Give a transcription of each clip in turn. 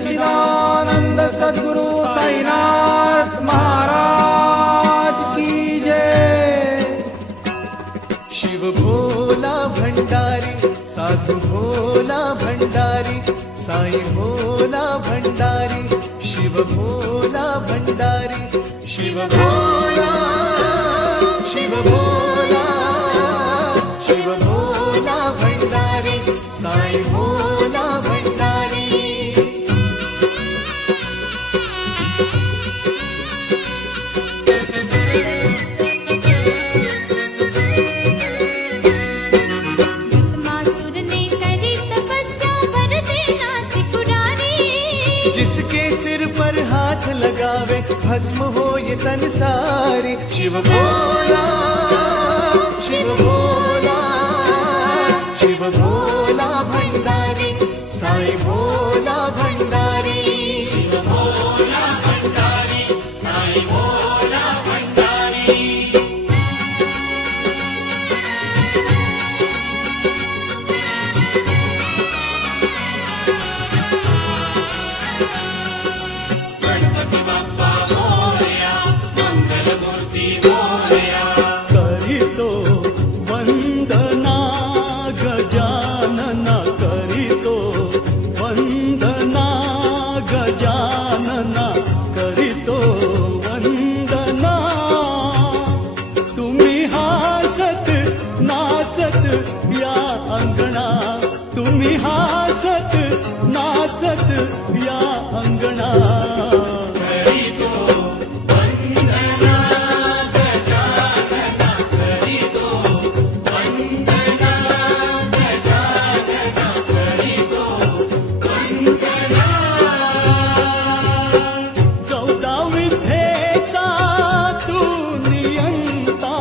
सच्चिदानंद सद्गुरु साईनाथ महाराज की जय। शिव भोला भंडारी साधु भोला भंडारी साईं भोला भंडारी शिव भोला भंडारी शिव भोला शिव भोला शिव भोला भंडारी साईं भोला भंडारी। जिसके सिर पर हाथ लगावे भस्म हो ये तन सारी। शिव भोला शिव भोला शिव भोला भंडारी साईं भोला भंडारी शिव भोला भंडारी साईं भोला भंडारी। तुम्ही हासत नाचत या अंगणा करीतो वंदना गजानना करीतो वंदना गजानना करीतो वंदना। 14 विद्येचा तू नियंता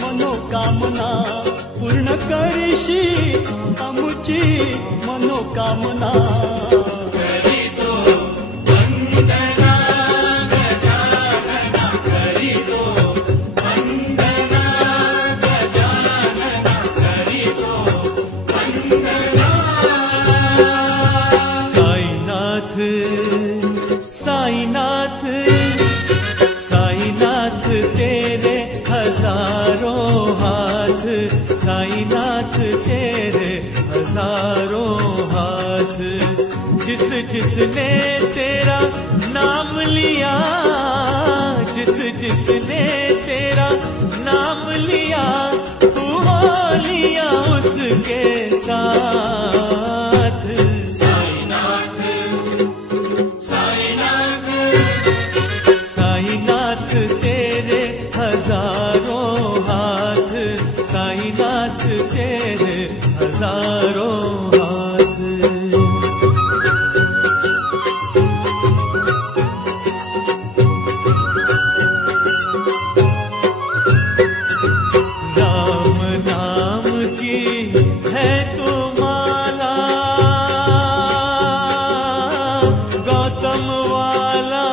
मनोकामना पूर्ण करीशी आमुची मनोकामना। करीतो वंदना गजानना करीतो वंदना गजानना करीतो वंदना। साईनाथ साईनाथ साईनाथ तेरे हजारों हाथ साईनाथ तेरे हजारों हाथ। जिस जिसने तेरा नाम लिया जिस जिसने तेरा नाम लिया तू हो लिया उसके साथ। साईनाथ साईनाथ साईनाथ तेरे हजारों हाथ साईनाथ तेरे हजारों हाथ। राम नाम की है तो माला गौतम वाला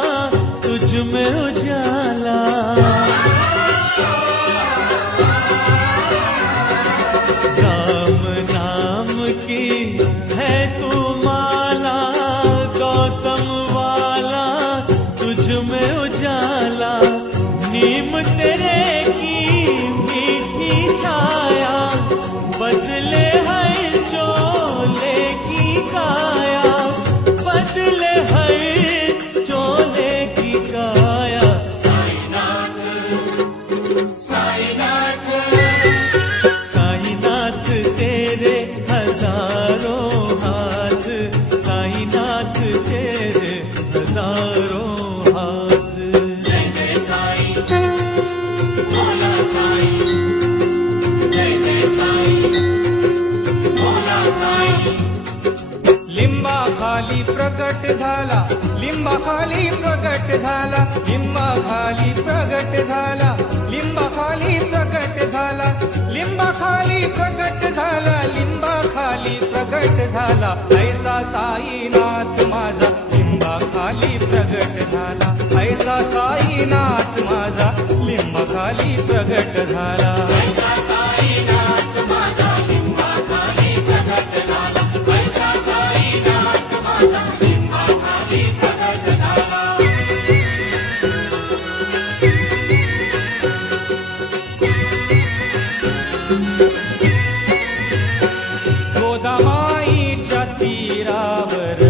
तुझ में उजाला। राम नाम की है तू माला गौतम वाला तुझ में उजाला। नीम तेरे की मीठी छाया बदले हर चोले की काया बदले हर चोले की काया। साईनाथ साईनाथ साईनाथ तेरे हजारों हाथ साईनाथ तेरे हजारों हाथ। जय जय साईं भोला साईं जय जय साईं भोला साईं। लिंबा खाली प्रगट झाला लिंबा खाली प्रगट झाला लिंबा खाली प्रगट झाला लिंबा खाली प्रगट झाला लिंबा खाली प्रगट झाला लिंबा खाली प्रगट प्रगट झाला, ऐसा साईनाथ माझा लिंबाखाली प्रगट झाला, ऐसा साईनाथ माझा लिंबाखाली प्रगट झाला, ऐसा साईनाथ माझा लिंबाखाली प्रगट झाला, ऐसा साईनाथ माझा लिंबाखाली प्रगट झाला. गोदामाईच्या तीरावर,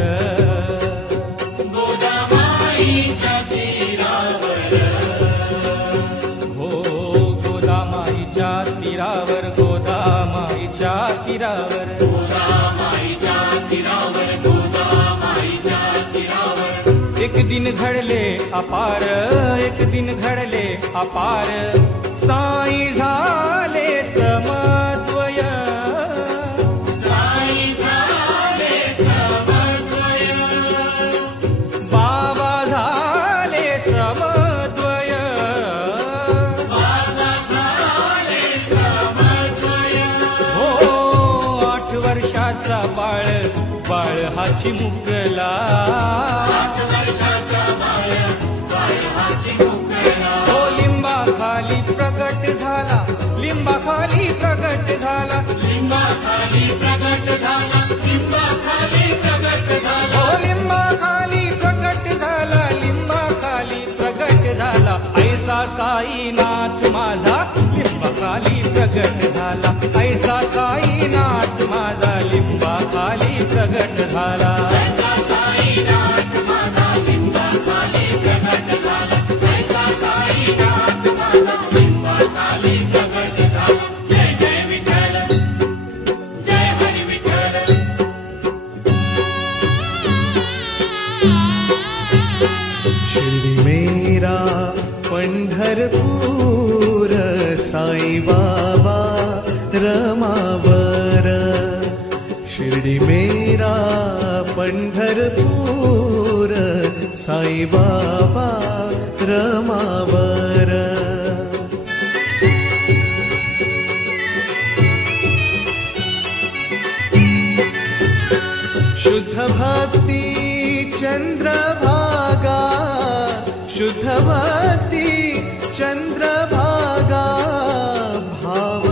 गोदामाईच्या तीरावर, हो गोदामाईच्या तीरावर, गोदामाईच्या तीरावर, गोदामाईच्या तीरावर, गोदामाईच्या तीरावर, एक दिन घडले अपार, एक दिन घडले अपार, साई झाले समद्वय, साई झाले समद्वय, बाबा झाले समद्वय, बाबा झाले समद्वय. हो 8 वर्षाचा बाळ, बाळ हा चिमुकला, 8 वर्षाचा बाळ, बाळ हा चिमुकला. हो लिंबाखाली प्रगट झाला, लिंबाखाली प्रगट झाला, लिंबाखाली प्रगट झाला, लिंबाखाली प्रगट झाला. हो लिंबाखाली प्रगट झाला, लिंबाखाली प्रगट झाला, ऐसा साईनाथ माझा लिंबाखाली प्रगट झाला, ऐसा साईनाथ माझा लिंबाखाली प्रगट झाला, ऐसा साईनाथ माझा लिंबाखाली प्रगट झाला, ऐसा साईनाथ माझा लिंबाखाली प्रगट झाला. जय जय विठ्ठल, जय हरी विठ्ठल. शिर्डी मेरा पंढरपूर, साई बाबा रमावर. शिर्डी मेरा पंढरपूर, साई बाबा रमावर. शुद्ध भक्ती चंद्रभागा, शुद्ध भक्ती चंद्रभागा, भाव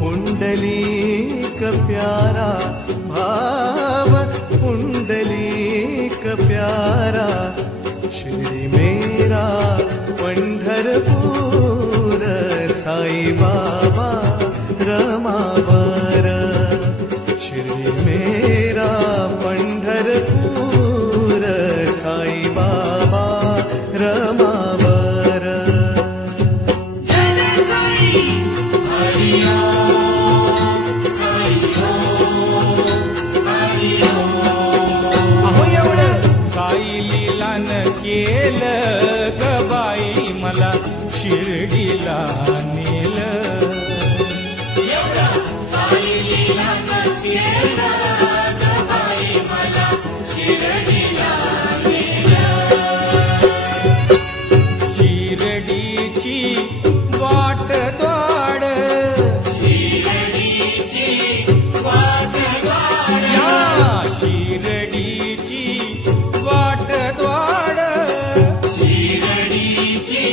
पुंडलीक प्यारा, भाव पुंडलीक प्यारा. शिर्डी मेरा पंढरपूर, साई बाबा रमावर. शिर्डी मेरा पंढरपूर, साई बाबा रमावर. जय जय साई, हरि ओम, साई ओम, हरि ओम. अहो एवढं साई लीलानं केलं ग बाई, मला शिर्डीला नेलं, एवढं साई लीलानं केलं ग बाई, मला शिर्डीला नेलं. शिर्डीची वाट द्वाड, शिर्डीची वाट द्वाड, या शिर्डीची वाट द्वाड, शिर्डीची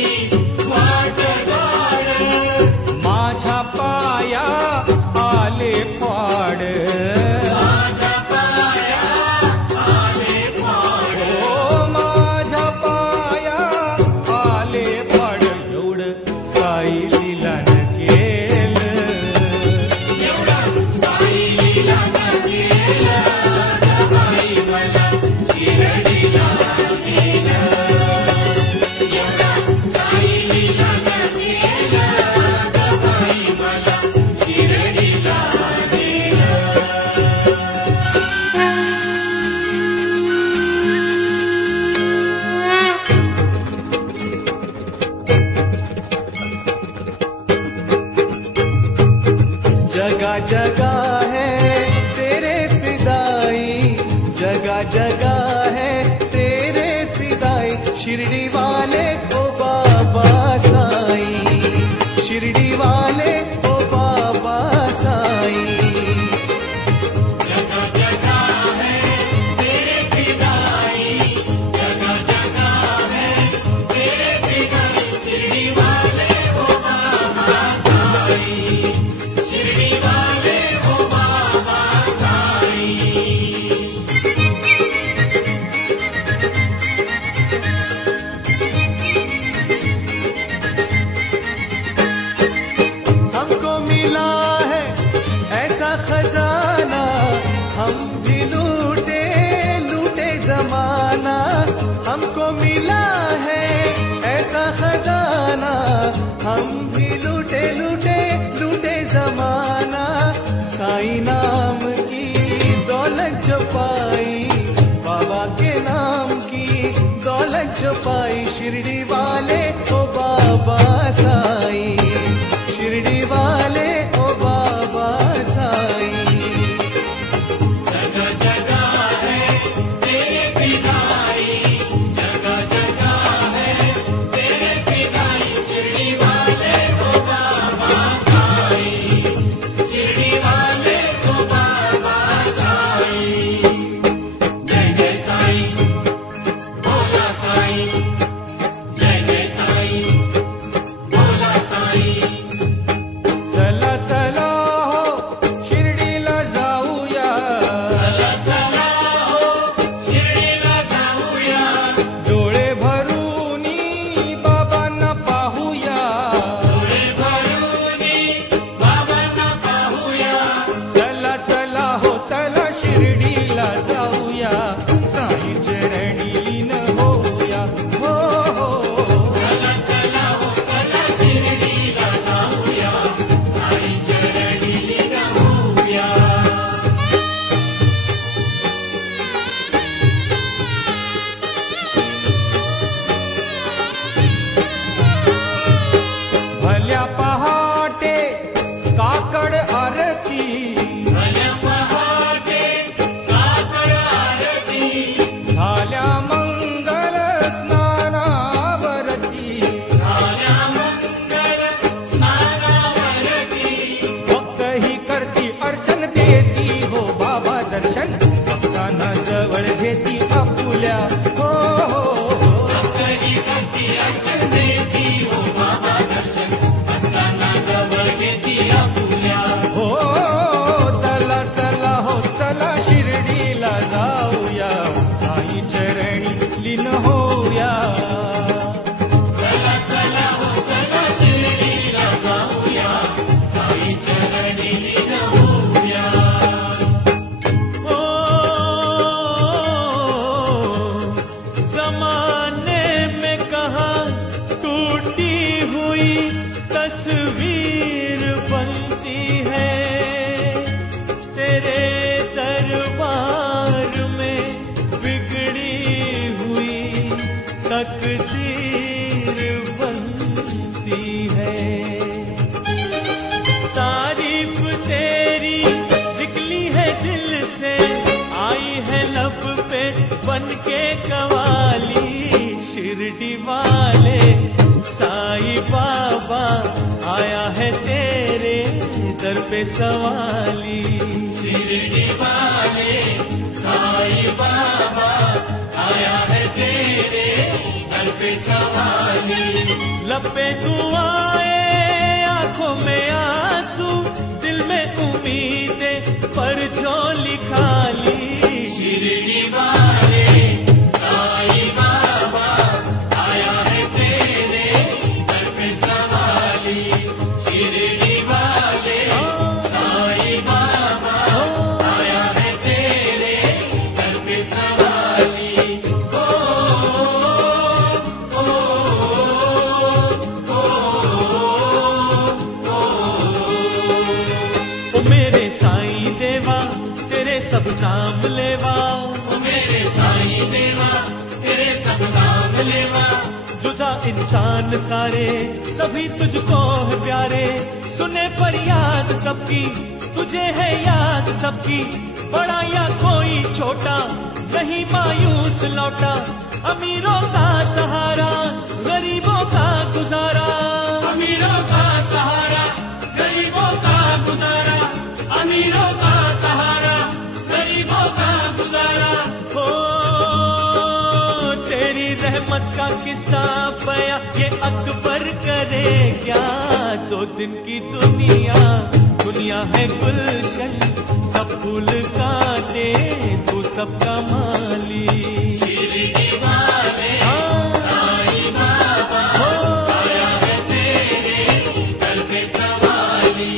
वाट द्वाड. माझ्या पाया आले फाड, माझ्या पाया आले फाड, हो माझ्या पाया आले फाड, एवढं साई लीलानं केलं, एवढं साई लीलानं केलं ग बाई, मला शिर्डीला नेलं. एवढं साई लीलानं केलं ग बाई, मला शिर्डीला नेलं. जगा जगा है तेरे फिदाई, जगा जगा है तेरे फिदाई. शिर्डी वाले ओ बाबा साई, शिर्डी वाले ओ बाबा साई. जग जग खजाना हम भी लूटे लूटे जमाना, हमको मिला है ऐसा खजाना, हम भी लूटे लूटे लूटे जमाना। साईं नाम की दौलत जो पाई, बाबा के नाम की दौलत जो पाई, शिरडी वाले ओ बाबा साईं, शिरडी वाले ओ बाबा साईं। जगह जगह है तेरे पिदाई, जगह जगह है तेरे पिदाई, शिरडी वाले को बाबा साईं, शिरडी वाले को बाबा साईं। जय जय साईं, भोला साईं, जय जय साईं, भोला साईं। चला चला हो शिर्डीला जाऊया, चला चला हो शिर्डीला जाऊया, डोळे भरूनी बाबांना पाहूया। डोळे भरूनी बाबांना पाहूया। चला चला हो चला शिर्डीला जाऊया, साई चरणी लीन होऊया। हो हो चला चला हो चला शिर्डीला जाऊया, साई चरणी लीन होऊया। भल्या पहाटे काकड आरती, भल्या पहाटे काकड आरती, झाल्या मंगल स्नानावरती, झाल्या मंगल स्नानावरती। भक्त ही करती अर्चन देती हो बाबा दर्शन, भक्तांना जवळ घेती आपुल्या। हो हो हो भक्तही करती अर्चन देती हो बाबा दर्शन, भक्तांना जवळ घेती आपुल्या। हो चला चला हो चला शिर्डीला जाऊया, साई चरणी लीन होऊया। चला चला हो चला शिर्डीला जाऊया, साई चरणी लीन होऊया। ओ जमाने में कहाँ टूटी हुई तस्वीर बनती है, तेरे दरबार में बिगड़ी हुई तकदीर बनती है। तारीफ तेरी निकली है दिल से, आई है लब पे बन के कवाली, शिरडी वाले साईं बाबा आया है तेरे दर पे सवाली। शिरडी वाले साईं बाबा आया है तेरे दर पे सवाली। लब पे दुआएं, आंखों में आंसू, दिल में उम्मीदें पर झोली खाली। शिरडी वाले साईं बाबा आया है तेरे दर पे सवाली। शिरडी वाले साईं बाबा आया है तेरे दर पे सवाली। ओ मेरे साईं देवा तेरे सब नाम लेवा, ओ मेरे साईं देवा तेरे सब नाम लेवा। जुदा इंसान सारे सभी तुझको है प्यारे, सुने फरियाद सबकी तुझे है याद सबकी, बड़ा या कोई छोटा नहीं मायूस लौटा, अमीरों का सहारा गरीबों का गुजारा। अमीरों का सहारा गरीबों का गुजारा, अमीरों का सहारा गरीबों का गुजारा। हो तेरी रहमत का किस्सा बया ये अकबर करे क्या, 2 दिन की दुनिया दुनिया है गुलशन, सब फूल काटे तू सबका माली। शिरडी वाले साईं बाबा आया है तेरे दर पे सवाली।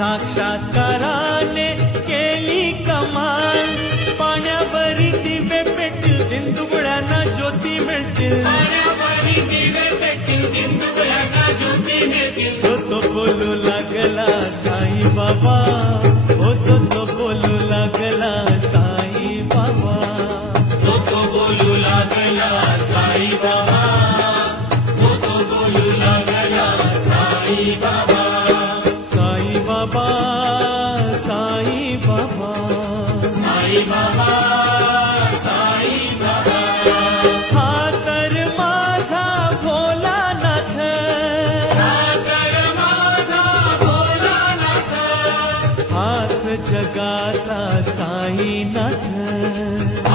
साक्षात्काराने केली कमाल. पाण्यावरी दिवे पेटतील दिंडुगळ्यांना ज्योती मिळतील. सो तो बोलू लागला साई बाबा, हो सो तो बोलू लागला साई बाबा. सो तो बोलू लागला साई बाबा, सो तो बोलू लागला साई बाबा. साई बाबा, साई बाबा, साई बाबा, साई बाबा. हा तर माझा भोलानाथ, सागर माझा भोलानाथ, हाच जगाचा साईनाथ.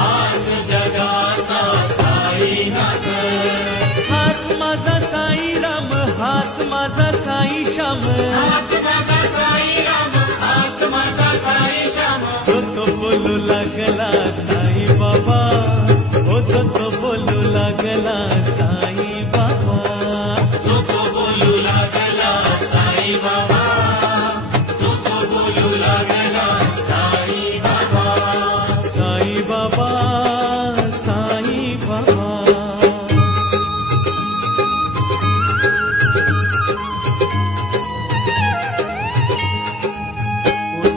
आज जगाचा साईनाथ. हाच माझा साई राम, हाच माझा साई श्याम. आज माझा साई राम, आज माझा साई श्याम. सो तो बोलू लागला साई बाबा, हो सो तो बोलू लागला साई बाबा. सो तो बोलू लागला साई बाबा, सो तो बोलू लागला साई बाबा. साई बाबा, साई बाबा.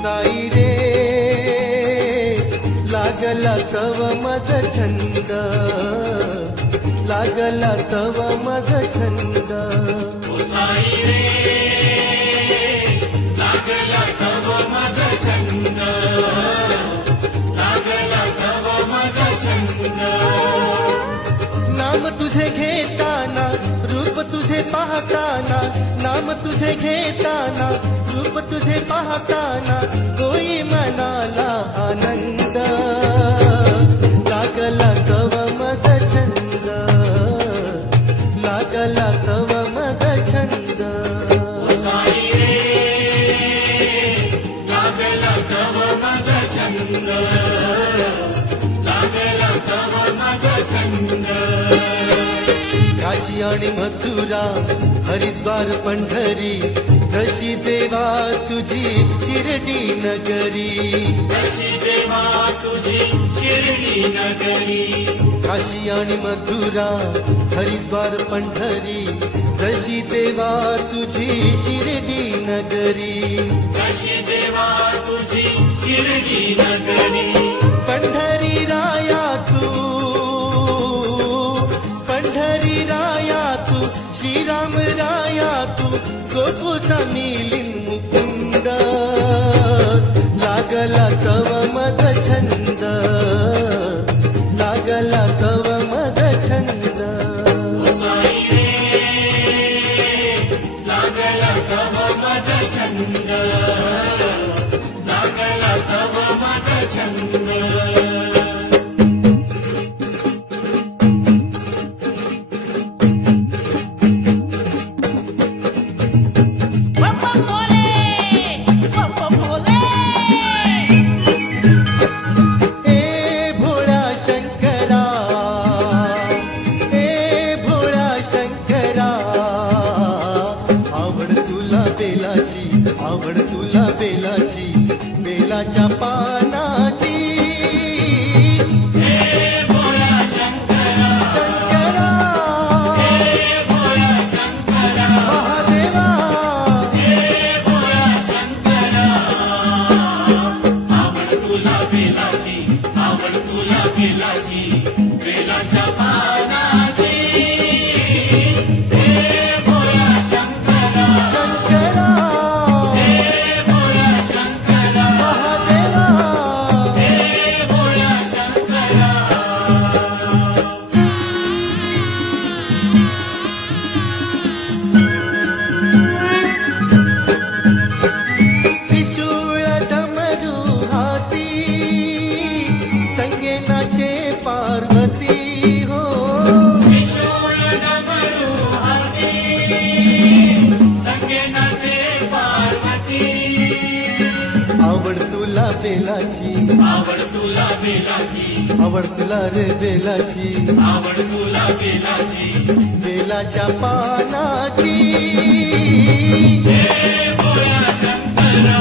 साई रे लागला तव मज छंद, लागला तव मज छंद. ओ साई रे लागला तव मज छंद, लागला तव मज छंद. नाम तुझे घेताना रूप तुझे पाहताना, नाम तुझे घेताना रूप तुझे पाहताना होई मनाला आनंद. लागला तव मज छंद, लागला तव मज छंद. ओ साई रे लागला तव मज छंद, लागला तव मज छंद. काशी आणि मथुरा हरिद्वार पंढरी, जशी देवा तुझी शिर्डी नगरी. जशी देवा तुझी शिर्डी नगरी. काशी आणि मथुरा हरिद्वार पंढरी, जशी देवा तुझी शिर्डी नगरी. जशी देवा तुझी शिर्डी नगरी. पंढरी राया तू, पंढरी राया तू, श्रीराम राया तू, गोकुळचा मिलिंद मुकुंद. लागला तव मज छंद, लागला तव मज छंद. ओ साई रे लागला तव मज छंद, लागला तव मज छंद. ए भोळा शंकरा, ए भोळा शंकरा, आवड तुला बेलाची, आवड तुला बेलाची, बेलाच्या पानाची. हे भोळा शंकरा, शंकरा हे भोळा शंकरा, महादेवा, हे भोळा शंकरा. आवड तुला बेलाची, आवड तुला बेलाची, बेलाच्या पानाची. हे भोळा शंकरा, शंकरा हे भोळा शंकरा, महादेवा. हे भोळा शंकरा. त्रिशूळ डमरू हाती, संगे नाचे पार्वती हो. त्रिशूळ डमरू हाती, संगे नाचे पार्वती. आवड तुला बेलाची, आवड तुला बेलाची, आवड तुला रे बेलाची, आवड तुला बेलाची. बेलाच्या पानाची. हे भोळा शंकरा,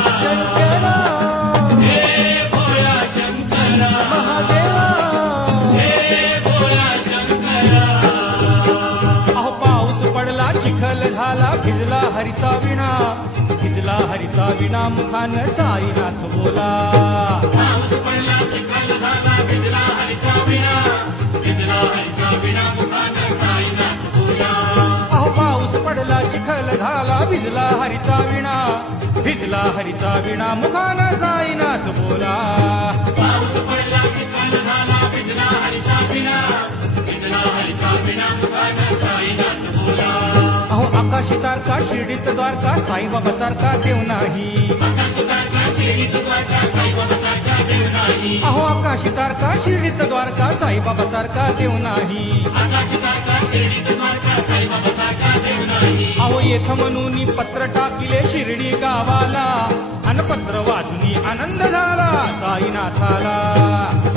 चिखल झाला भिजला हरिचा विणा, भिजला हरिचा विणा मुखानं साईनाथ बोला. पाऊस पडला चिखल झाला भिजला हरिचा विणा, भिजला हरिचा विणा मुखानं साईनाथ बोला. अहो पाऊस पडला चिखल झाला भिजला हरिचा विणा, भिजला हरिचा विणा मुखानं साईनाथ बोला. पाऊस पडला चिखल झाला भिजला हरिचा विणा, भिजला हरिचा विणा मुखानं साईनाथ बोला. अहो आकाशी तारका शिर्डीत द्वारका साईबाबा सारखा देव नाही. आकाशी तारका शिर्डीत द्वारका साईबाबा सारखा देव नाही. अहो आकाशी तारका शिर्डीत द्वारका साईबाबा सारखा देव नाही. आकाशी तारका शिर्डीत द्वारका साईबाबा सारखा देव नाही. अहो येथ म्हणून पत्र टाकिले शिर्डी गावाला, अन पत्र वाचून आनंद झाला साईनाथाला.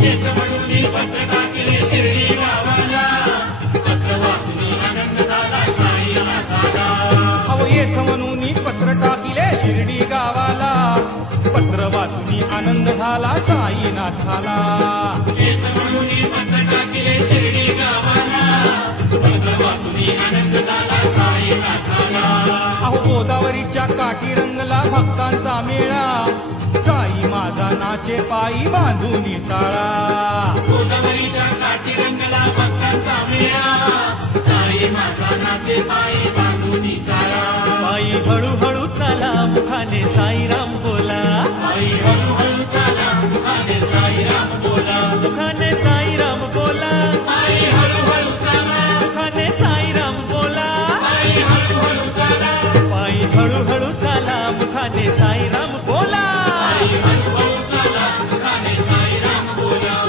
येत म्हणून पत्र टाकले शिर्डी गावाला, पत्र वाचून आनंद झाला साईनाथाला. अहो येथ म्हणून पत्र टाकिले शिर्डी गावाला, पत्र वाचून आनंद झाला साईनाथाला. येत म्हणून पत्र टाकले शिर्डी गावाला, पत्र वाचून आनंद झाला साईनाथाला. अहो गोदावरीच्या काठी रंगला भक्तांचा मेळा, साई माझा नाचे पायी बांधून चाळा. गोदावरीच्या काठी रंगला भक्तांचा मेळा, साई माझा नाचे पायी बांधून चाळा. पायी हळूहळू चाला मुखाने साईराम बोला, पायी हळूहळू चाला मुखाने साईराम बोला. मुखाने साईराम बोला, पायी हळूहळू चाला, मुखाने साईराम बोला. पायी हळूहळू चाला, पायी हळूहळू चाला मुखाने साईराम बोला. पायी हळूहळू चाला मुखाने साईराम बोला.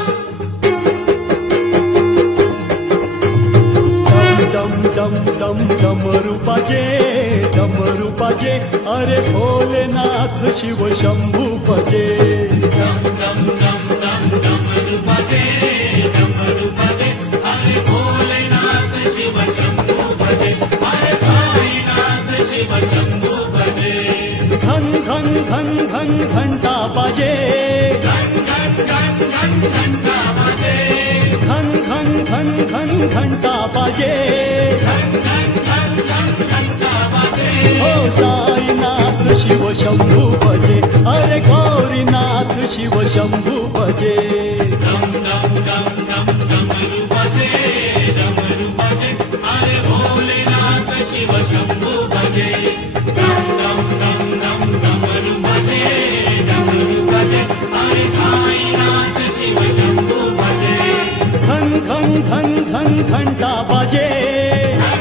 डम डम डम डमरू बाजे, डमरू बाजे, अरे भोलेनाथ शिव शंभू भजे. डम डम डम डम डमरू बाजे, डमरू बाजे, अरे भोलेनाथ शिव शंभू भजे, अरे साईनाथ शिव शंभू भजे. घन घन घन घन घंटा बाजे, घन घन घन घन घंटा बाजे, घन घन घन घन घंटा बाजे. घन घन घन घन घंटा बाजे. हो साईनाथ शिव शंभू भजे, अरे गौरीनाथ शिव शंभू भजे. डम डम डम डम डमरू बाजे, डमरू बाजे, अरे भोलेनाथ शिव शंभू भजे. डम डम डम डम डमरू बाजे, डमरू बाजे, अरे साईनाथ शिव शंभू भजे. घन घन घन घन घंटा बाजे, घन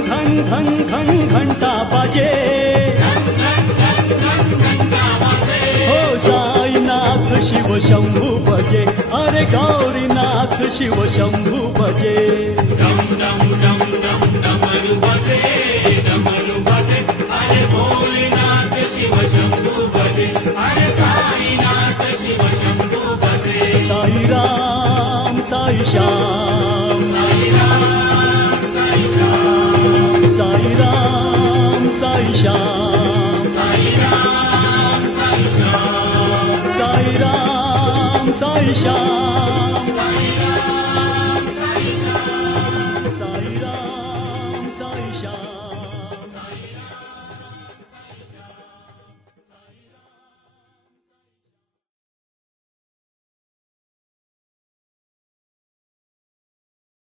घन घन घन घंटा बाजे. हो साईनाथ शिव शंभू भजे, अरे गौरीनाथ शिव शंभू भजे. डम डम डम डम डमरू बाजे, डमरू बाजे, अरे भोलेनाथ शिव शंभू भजे, अरे साईनाथ शिव शंभू भजे. साई राम साई श्याम, साई राम साई श्याम, साई राम साई श्याम, साई राम साई श्याम, साई राम साई श्याम.